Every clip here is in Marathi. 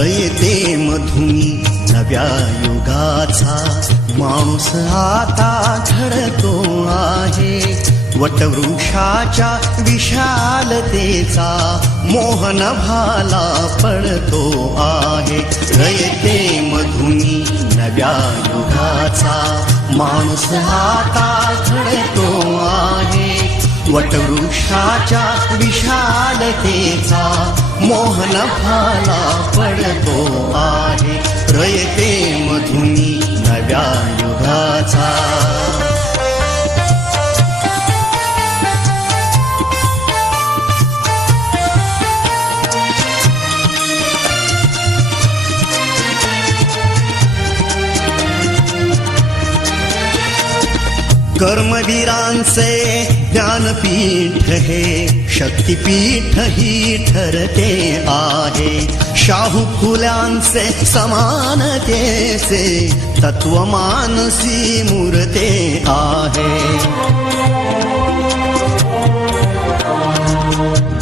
रयते मधुनी नव्या युगाचा माणूस आता घडतो आहे. वटवृक्षाच्या विशालतेचा मोहन भाला पडतो आहे. रयते मधुनी नव्या युगाचा माणूस आता घडतो आहे. वटवृक्षाच्या विशालतेचा मोहन भाला पडतो आहे. रयते मधुनी नव्या युगाचा. कर्मवीरांचे ज्ञानपीठ हे शक्तिपीठ ही ठरते आहे. शाहू फुल्यांचे समानतेचे तत्वमानसी मूर्ते आहे.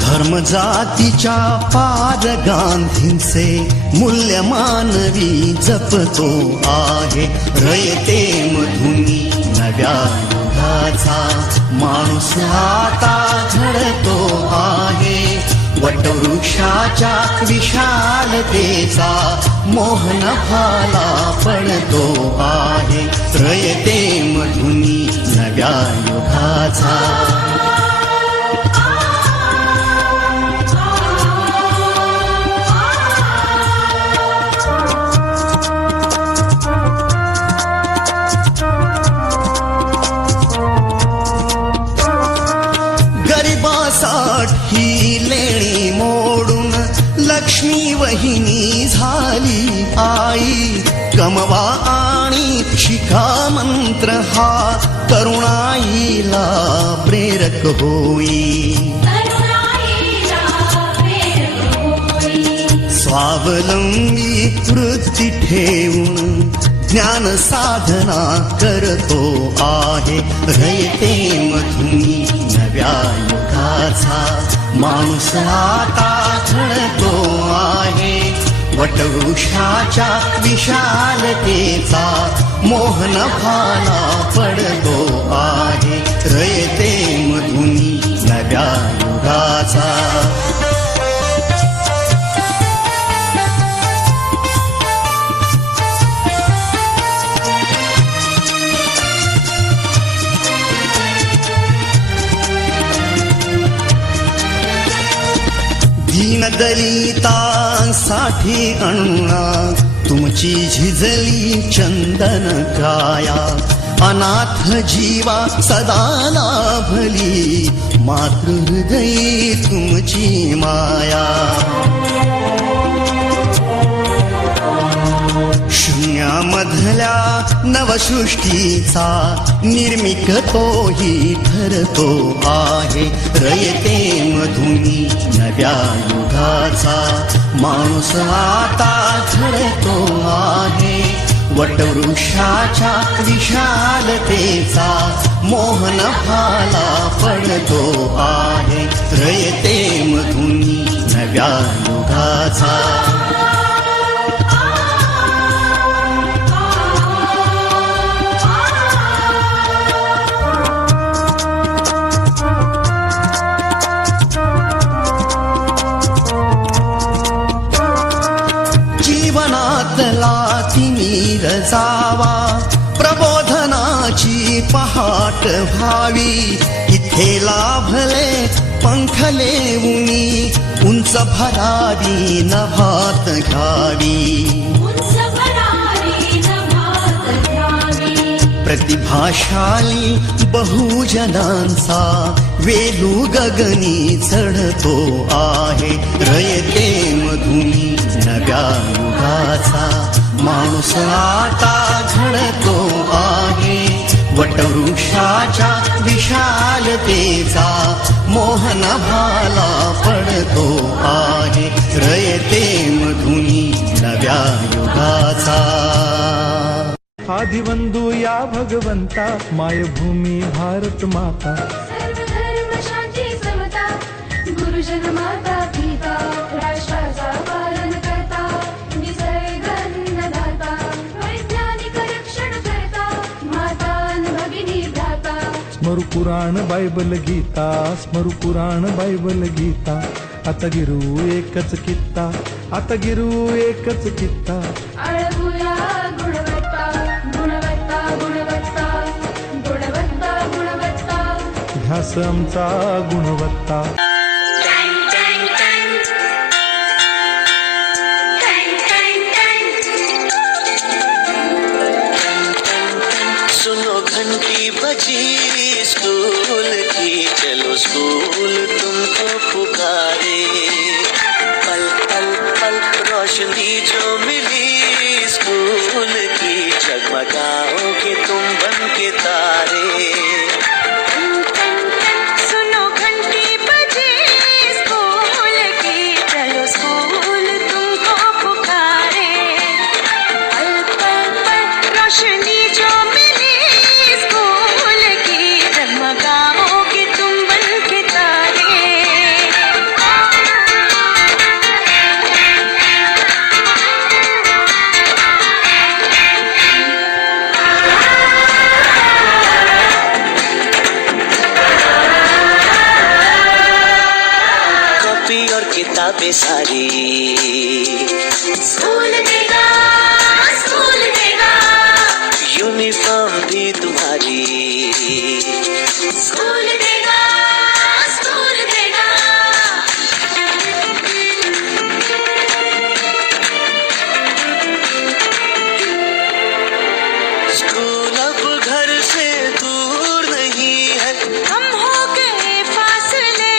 धर्म जातीच्या पाद गांधींचे मूल्य मानवी जपतो आहे. रयते मधुनी नव्या युगाचा माणूस आता घडतो आहे. वटवृक्षाच्या विशालतेचा मोहन भाला पडतो आहे. रयते मधुनी नव्या युगाचा. ही लेणी मोडून लक्ष्मी वहिनी झाली आई. कमवा आणि शिका मंत्र हा तरुणाईला प्रेरक होई. स्वावलंबी वृत्ती ठेवून ज्ञान साधना करतो आहे. रयते मधुनी नव्या युगाचा माणूस आता घडतो आहे. वटवृक्षाच्या विशालतेचा मोहन भाला पडतो आहे. रयते मधुनी नव्या युगाचा. दलितांसाठी अण्णा तुमची झिजली चंदन काया. अनाथ जीवा सदा लाभली मातृहृदयी तुमची माया. शून्यामधल्या नवसृष्टीचा निर्मिक तोही ठरतो आहे. रयते मधुनी नव्या युगाचा माणूस आता घडतो आहे. वटवृक्षाच्या विशालतेचा मोहन भाला पडतो आहे. रयते मधुनी नव्या युगाचा. तिमिर जावा प्रबोधनाची पहाट व्हावी. इथे लाभले पंखले उनी उंच भरारी नभात घ्यावी. प्रतिभाशाली बहुजनांचा वेलू गगनी चढतो आहे. रयते मधुनी नव्या युगाचा माणूस आता घडतो आहे. वटवृक्षाच्या विशालतेचा मोहन भाला पडतो आहे. रयते मधुनी नव्या युगाचा. आदिवंदू या भगवंता मायभूमी भारत माता. सर्वधर्म शांती समता गुरुजन माता पिता राष्ट्राचा पालन करता पुराण बायबल गीता, स्मरू पुराण बायबल गीता. आता गिरू एकच कित्ता, आता गिरू एकच कित्ता. अळगुया गुणवत्ता गुणवत्ता गुणवत्ता गुणवत्ता गुणवत्ता. ध्यास आमचा गुणवत्ता. सुनो घंटी बजी स्कूल की, चलो स्कूल तुमको पुकारे. पल पल पल रोशनी जो मिली स्कूल की, जगमगाओगे तुम बन के तारे. सुनो घंटी बजी स्कूल की, चलो स्कूल तुमको पुकारे. पल पल पल रोशनी जो मिली स्कूल की, जगमगाओगे तुम बनके तारे. कॉपी और किताबें सारी स्कूल देगा, स्कूल देगा, यूनिफॉर्म भी तुम्हारी. स्कूल देगा, स्कूल देगा. स्कूल अब घर से दूर नहीं है, हम हो गए फासले,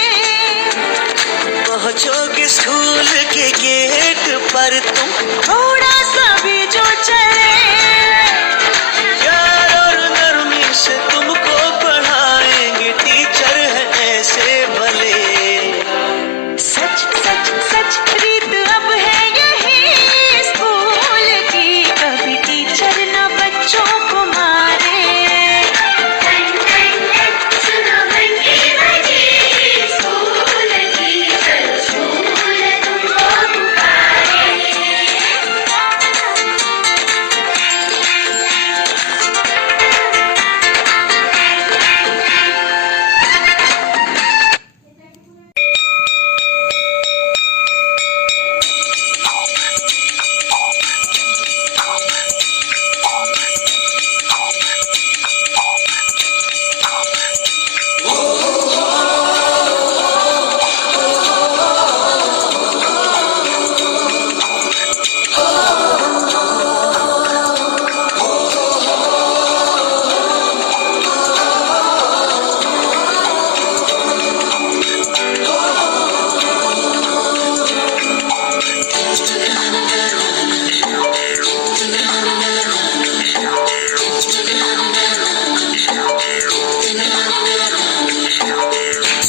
पहुंचोगे स्कूल के गेट पर तुम. थोड़ा सा भी जो चले, प्यार और नरमी से तुमको पढ़ाएंगे टीचर है ऐसे भले. सच सच सच रीत अब है यही स्कूल की, कभी टीचर न बच्चों को मारे. सुनो घंटी बजी स्कूल की, चलो स्कूल तुमको पुकारे.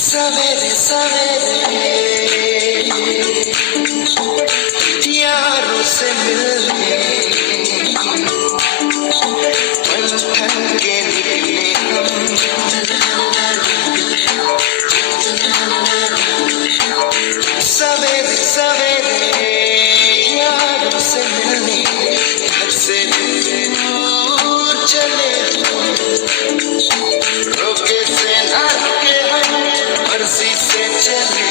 सवेरे सवेरे यारों से मिलने ठन ठन के निकले हम. सवेरे सवेरे यारों से मिलने घर से दूर चले. रोके से ना रुके हम, मर्जी से चले.